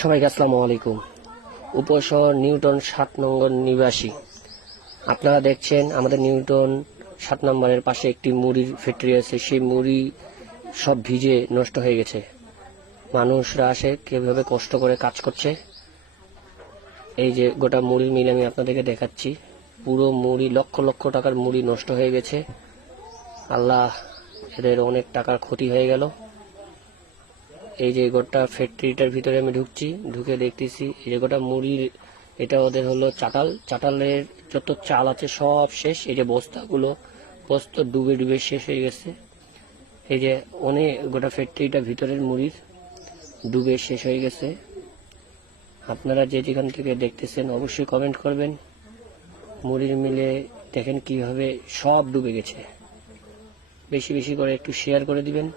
সবাইকে আসসালামু আলাইকুম। উপশহর নিউটন 7 নম্বর নিবাসী, আপনারা দেখছেন আমাদের নিউটন 7 নম্বরের পাশে একটি মুড়ির ফ্যাক্টরি আছে। সেই মুড়ি সব ভিজে নষ্ট হয়ে গেছে। মানুষরা আসে কিভাবে কষ্ট করে কাজ করছে। এই যে গোটা মুড়ির মিল আমি আপনাদেরকে দেখাচ্ছি। পুরো মুড়ি, লক্ষ লক্ষ টাকার মুড়ি নষ্ট হয়ে গেছে। আল্লাহ, এদের অনেক টাকার ক্ষতি হয়ে গেল। এই যে গোটা ফ্যাক্টরিটার ভিতরে আমি ঢুকছি, ঢুকে দেখতেছি এই যে গোটা মুড়ির, এটা ওদের হলো চাটালের যত চাল আছে সব শেষ। এই যে বস্তা ডুবে ডুবে শেষ হয়ে গেছে। এই যে অনেক গোটা ফ্যাক্টরিটা ভিতরের মুড়ির ডুবে শেষ হয়ে গেছে। আপনারা যেখান থেকে দেখতেছেন অবশ্যই কমেন্ট করবেন। মুড়ির মিলে দেখেন কিভাবে সব ডুবে গেছে। বেশি বেশি করে একটু শেয়ার করে দিবেন।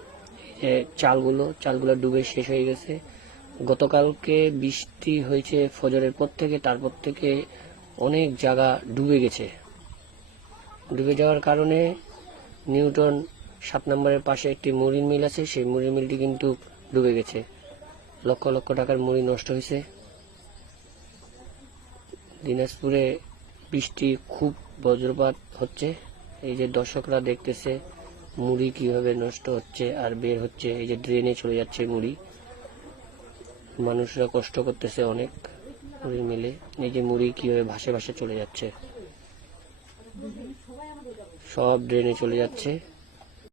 চালগুলো ডুবে শেষ হয়ে গেছে। গতকালকে বৃষ্টি হয়েছে ফজরের পর থেকে, তারপর থেকে অনেক জায়গা ডুবে গেছে। ডুবে যাওয়ার কারণে নিউটন 7 নম্বরের পাশে একটি মুড়ির মিল আছে, সেই মুড়ির মিলটি কিন্তু ডুবে গেছে। লক্ষ লক্ষ টাকার মুড়ি নষ্ট হয়েছে। দিনাজপুরে বৃষ্টি খুব বজ্রপাত হচ্ছে। এই যে দর্শকরা দেখতেছে মুড়ি কিভাবে নষ্ট হচ্ছে আর বের হচ্ছে। এই যে ড্রেনে চলে যাচ্ছে মুড়ি। মানুষরা কষ্ট করতেছে অনেক মুড়ি মিলে। এই যে মুড়ি কিভাবে ভাসে ভাসে চলে যাচ্ছে, সব ড্রেনে চলে যাচ্ছে।